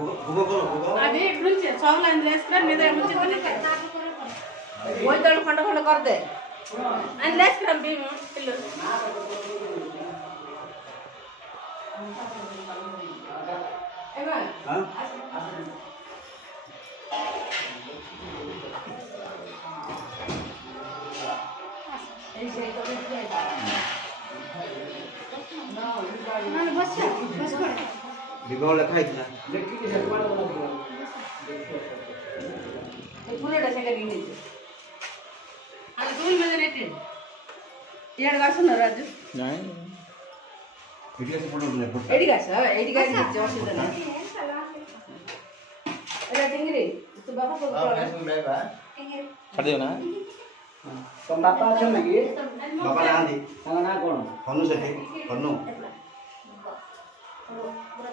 भूगो करो भूगो अभी मुझे सब लाइन ड्रेस पर मेरे मुझे बने वही तो खंड खंड कर दे ड्रेस पर भी किलो हां ना बस बस कर विवाह लिखा है ना देखी के जगवाड़ वाला पूरे डसे के नहीं अरे दूर में रहते यार गास न राजू नहीं वीडियो से फोटो ले फोटो एडी गास जोश देना अरे टिंगरी तू बाबा को छाड़ दियो ना तुम बापा अच्छा नहीं बाबा ना दी ना कौन हनु से हनु पूरा